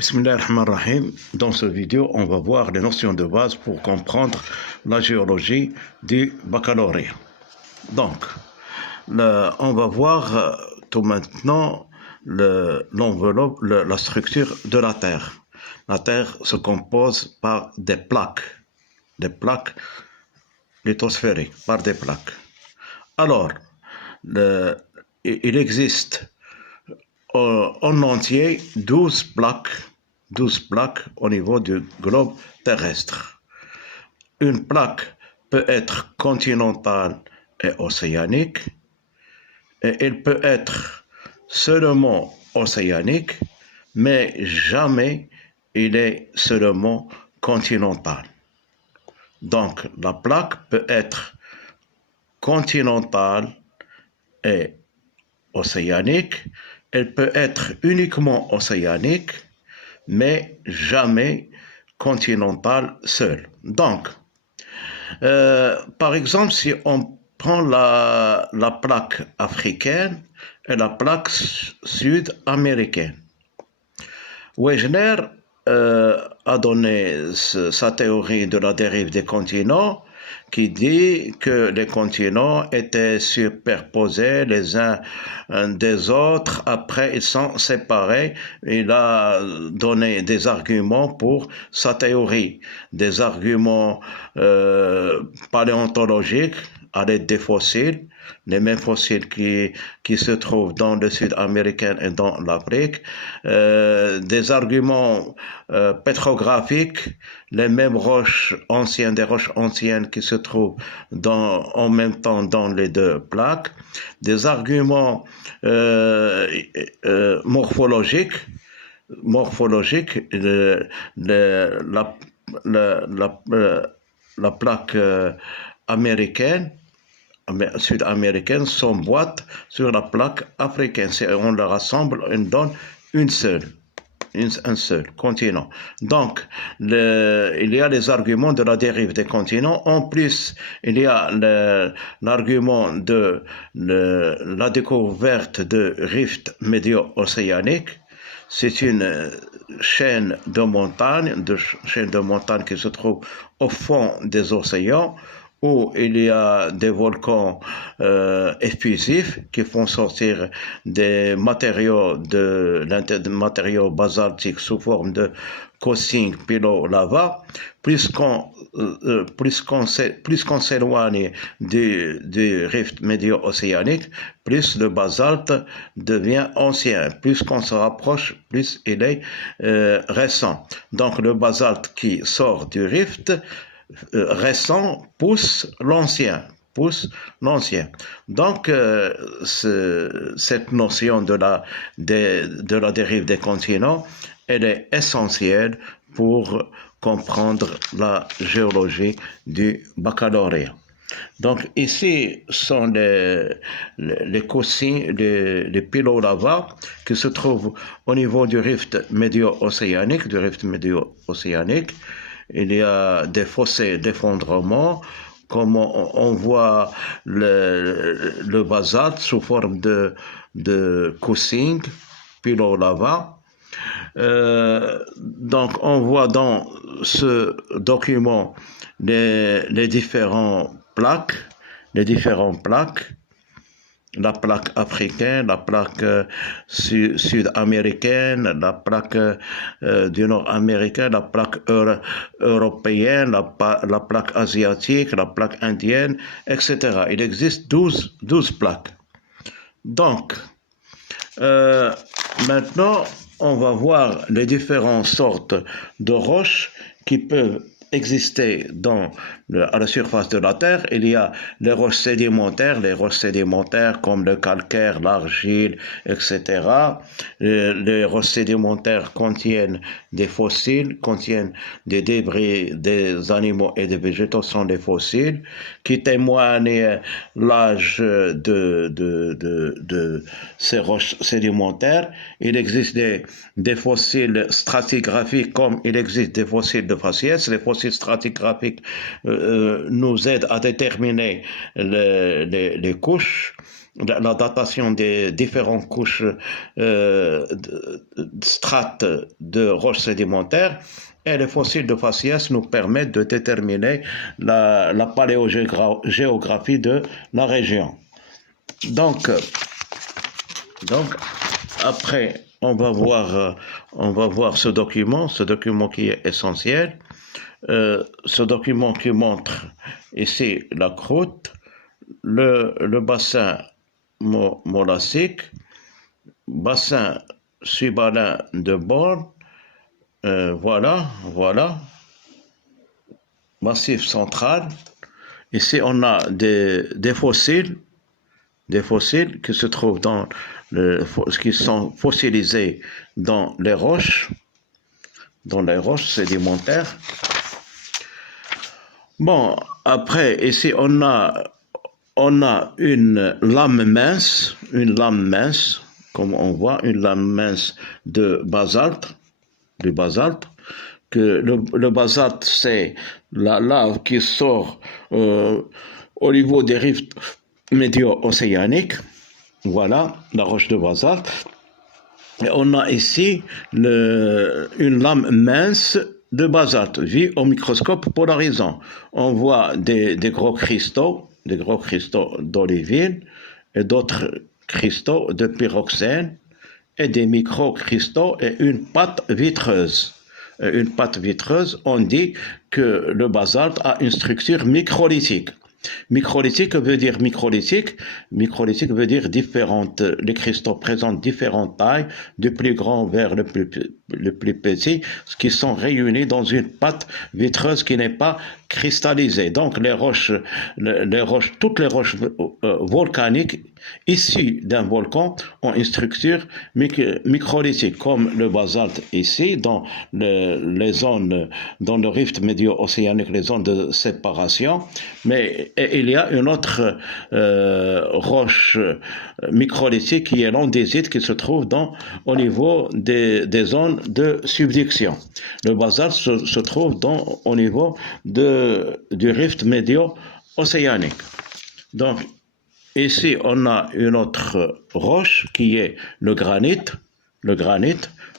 Bismillahirrahmanirrahim. Dans cette vidéo, on va voir les notions de base pour comprendre la géologie du baccalauréat. Donc, on va voir tout maintenant l'enveloppe, la structure de la Terre. La Terre se compose par des plaques lithosphériques, par des plaques. Alors, il existe en entier 12 plaques au niveau du globe terrestre. Une plaque peut être continentale et océanique, et elle peut être seulement océanique, mais jamais il est seulement continental. Donc la plaque peut être continentale et océanique, elle peut être uniquement océanique, mais jamais continentale seule. Donc, par exemple, si on prend la plaque africaine et la plaque sud-américaine, Wegener a donné sa théorie de la dérive des continents, qui dit que les continents étaient superposés les uns des autres, après ils sont séparés. Il a donné des arguments pour sa théorie, des arguments paléontologiques à l'aide des fossiles, les mêmes fossiles qui se trouvent dans le sud-américain et dans l'Afrique, des arguments pétrographiques, les mêmes roches anciennes, des roches anciennes qui se trouvent en même temps dans les deux plaques, des arguments morphologiques, la plaque américaine, sud-américaine s'emboîte sur la plaque africaine. On la rassemble, on donne un seul continent. Donc, il y a les arguments de la dérive des continents. En plus, il y a l'argument de la découverte de rifts médio-océaniques. C'est une chaîne de montagnes qui se trouve au fond des océans, où il y a des volcans effusifs qui font sortir des matériaux matériaux basaltiques sous forme de coussins pilo-lava. Plus qu'on s'éloigne du rift médio-océanique, plus le basalte devient ancien. Plus qu'on se rapproche, plus il est récent. Donc le basalte qui sort du rift récent pousse l'ancien. Donc, cette notion de la dérive des continents, elle est essentielle pour comprendre la géologie du baccalauréat. Donc, ici sont les coussins, les pilo-lava qui se trouvent au niveau du rift médio-océanique, Il y a des fossés d'effondrement, comme on voit le basalte sous forme de coussins, pilo-lava. Donc on voit dans ce document les différentes plaques, la plaque africaine, la plaque sud-américaine, la plaque du nord-américain, la plaque européenne, la plaque asiatique, la plaque indienne, etc. Il existe 12 plaques. Donc, maintenant, on va voir les différentes sortes de roches qui peuvent exister à la surface de la Terre. Il y a les roches sédimentaires comme le calcaire, l'argile, etc. Les roches sédimentaires contiennent des fossiles, contiennent des débris des animaux et des végétaux, sont des fossiles qui témoignent l'âge de ces roches sédimentaires. Il existe des fossiles stratigraphiques comme il existe des fossiles de faciès. Les fossiles stratigraphiques nous aident à déterminer les couches la datation des différentes couches strates de roches sédimentaires. Et les fossiles de faciès nous permettent de déterminer la paléogéographie de la région. Donc après, on va voir ce document qui est essentiel. Ce document qui montre ici la croûte, le bassin molassique, bassin subalin de Born, voilà, massif central. Ici, on a des fossiles qui se trouvent qui sont fossilisés dans les roches sédimentaires. Bon, après, ici, on a une lame mince, comme on voit, une lame mince de basalte, que le basalte, c'est la lave qui sort au niveau des rifts médio-océaniques. Voilà, la roche de basalte. Et on a ici une lame mince de basalte, vue au microscope polarisant. On voit des gros cristaux d'olivine et d'autres cristaux de pyroxène et des micro-cristaux et une pâte vitreuse. On dit que le basalte a une structure microlithique. Microlithique veut dire différentes. Les cristaux présentent différentes tailles, du plus grand vers le plus petit, qui sont réunis dans une pâte vitreuse qui n'est pas cristallisée. Donc toutes les roches volcaniques issues d'un volcan ont une structure microlithique, comme le basalte ici, dans les zones, dans le rift médio-océanique, les zones de séparation. Mais il y a une autre roche microlithique qui est l'andésite, qui se trouve au niveau des zones de subduction. Le basalte se trouve au niveau du rift médio-océanique. Donc, ici, on a une autre roche qui est le granit.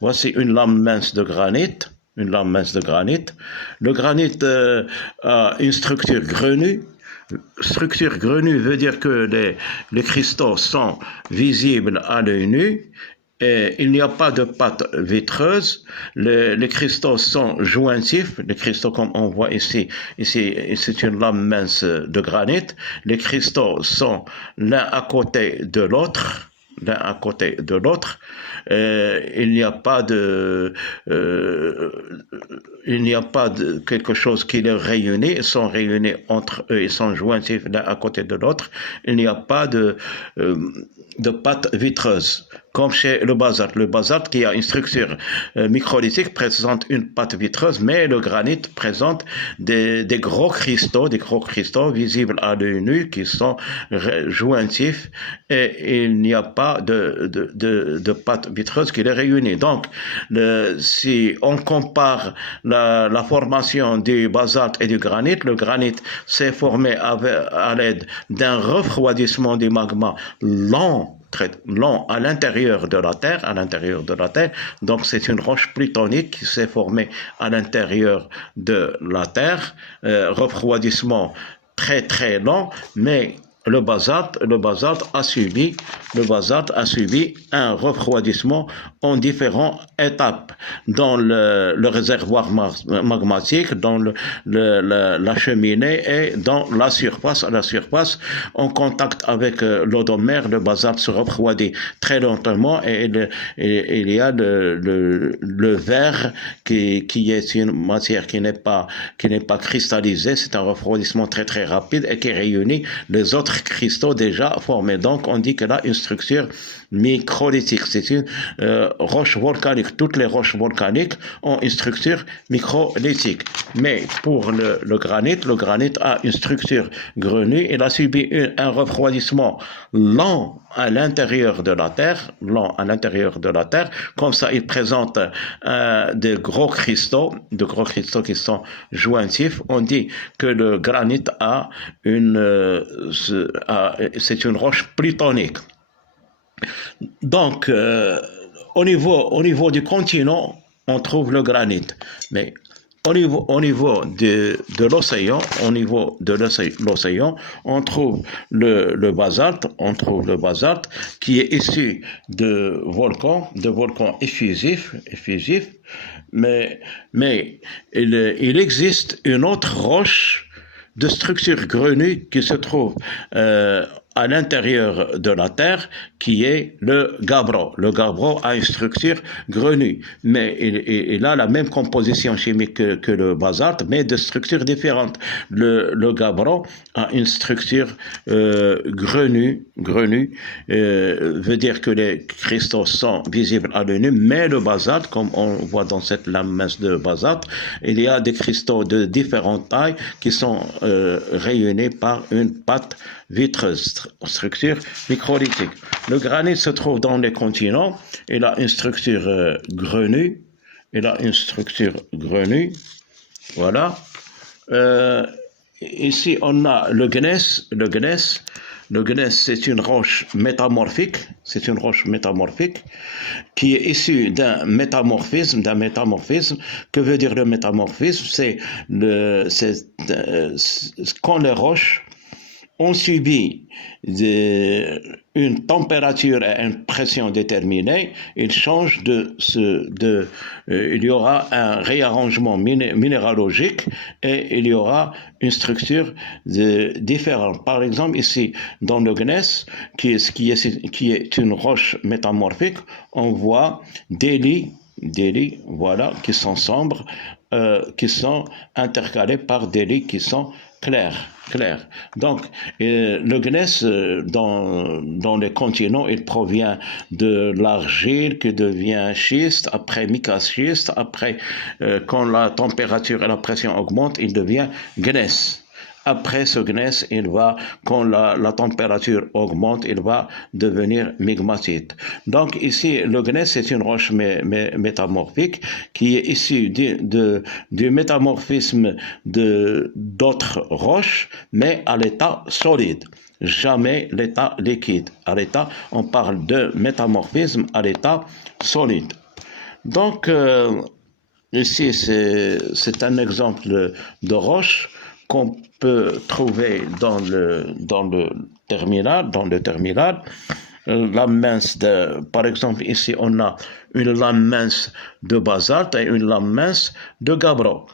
Voici une lame mince de granit. Le granit a une structure grenue. Structure grenue veut dire que les cristaux sont visibles à l'œil nu. Et il n'y a pas de pâte vitreuse, les cristaux sont jointifs, les cristaux comme on voit ici c'est une lame mince de granit, les cristaux sont l'un à côté de l'autre, il n'y a pas de quelque chose qui les réunit, ils sont réunis entre eux, ils sont jointifs l'un à côté de l'autre, il n'y a pas de pâte vitreuse. Comme chez le basalte qui a une structure microlithique présente une pâte vitreuse, mais le granit présente des gros cristaux visibles à l'œil nu qui sont jointifs et il n'y a pas de pâte vitreuse qui les réunit. Donc, si on compare la formation du basalte et du granit, le granit s'est formé à l'aide d'un refroidissement du magma très long à l'intérieur de la Terre, donc c'est une roche plutonique qui s'est formée à l'intérieur de la Terre, refroidissement très très long, mais le basalte a subi un refroidissement en différentes étapes dans le réservoir magmatique, dans la cheminée et dans la surface. À la surface, en contact avec l'eau de mer, le basalte se refroidit très lentement et il y a le verre qui est une matière qui n'est pas cristallisée. C'est un refroidissement très très rapide et qui réunit les autres cristaux déjà formés. Donc on dit qu'elle a une structure microlithique. C'est une roche volcanique. Toutes les roches volcaniques ont une structure microlithique. Mais pour le granit a une structure grenue. Il a subi un refroidissement lent à l'intérieur de la Terre, Comme ça, il présente de gros cristaux qui sont jointifs. On dit que le granit c'est une roche plutonique. Donc, au niveau du continent, on trouve le granit. Mais au niveau de l'océan, on trouve le basalte qui est issu de volcans effusifs, mais il existe une autre roche de structure grenue qui se trouve à l'intérieur de la Terre, qui est le gabbro. Le gabbro a une structure grenue, mais il a la même composition chimique que le basalte, mais de structures différentes. Le gabbro a une structure grenue, veut dire que les cristaux sont visibles à l'œil nu, mais le basalte, comme on voit dans cette lame mince de basalte, il y a des cristaux de différentes tailles qui sont rayonnés par une pâte vitreuse, structure microlithique. Le granit se trouve dans les continents. Il a une structure grenue. Voilà. Ici, on a le gneiss. Le gneiss, c'est une roche métamorphique. Qui est issue d'un métamorphisme. Que veut dire le métamorphisme? C'est quand les roches ont subi une température et une pression déterminée, il change il y aura un réarrangement minéralogique et il y aura une structure différente. Par exemple, ici, dans le gneiss, qui est une roche métamorphique, on voit des lits, voilà, qui sont sombres, qui sont intercalés par des lits qui sont clairs. Donc, le gneiss dans les continents, il provient de l'argile qui devient schiste, après mica-schiste, après, quand la température et la pression augmentent, il devient gneiss. Après ce gneiss, quand la température augmente, il va devenir migmatite. Donc ici, le gneiss, c'est une roche métamorphique qui est issue du métamorphisme d'autres roches, mais à l'état solide. Jamais l'état liquide. On parle de métamorphisme à l'état solide. Donc, ici, c'est un exemple de roche qu'on peut trouver dans le terminal. Lame mince par exemple, ici, on a une lame mince de basalte et une lame mince de gabbro.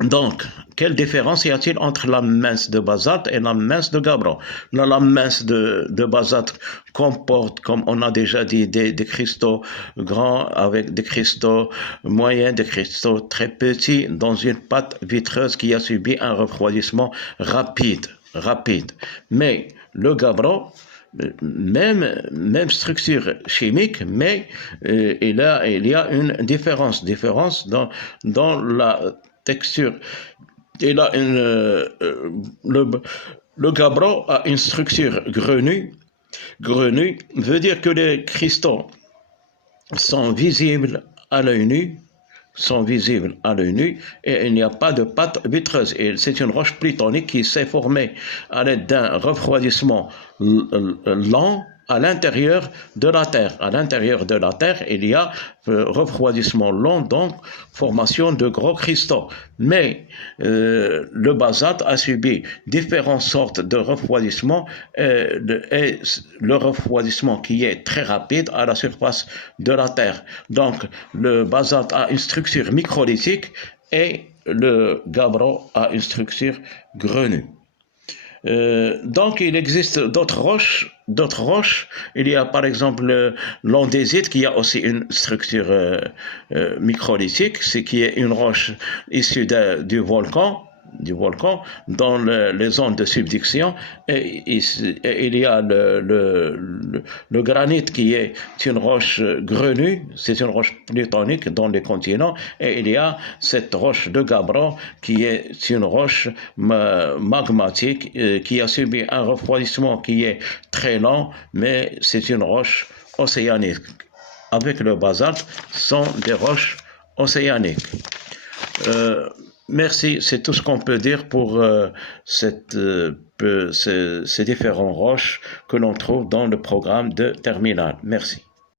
Donc, quelle différence y a-t-il entre la mince de basalte et la mince de gabbro? La lame mince de basalte comporte, comme on a déjà dit, des cristaux grands avec des cristaux moyens, des cristaux très petits dans une pâte vitreuse qui a subi un refroidissement rapide. Mais le gabbro, même structure chimique, mais il y a une différence dans la texture. Et là, le gabbro a une structure grenue. Veut dire que les cristaux sont visibles à l'œil nu, et il n'y a pas de pâte vitreuse. Et c'est une roche plutonique qui s'est formée à l'aide d'un refroidissement lent à l'intérieur de la Terre. Il y a refroidissement lent, donc formation de gros cristaux. Mais le basalte a subi différentes sortes de refroidissement et le refroidissement qui est très rapide à la surface de la Terre. Donc le basalte a une structure microlithique et le gabbro a une structure grenue. Donc il existe d'autres roches. Il y a par exemple l'andésite qui a aussi une structure microlithique, qui est une roche issue du volcan. du volcan dans les zones de subduction. Et il y a le granit qui est une roche grenue, c'est une roche plutonique dans les continents, et il y a cette roche de Gabbro qui est une roche magmatique qui a subi un refroidissement qui est très lent, mais c'est une roche océanique. Avec le basalte, sont des roches océaniques. Merci, c'est tout ce qu'on peut dire pour ces différentes roches que l'on trouve dans le programme de terminale. Merci.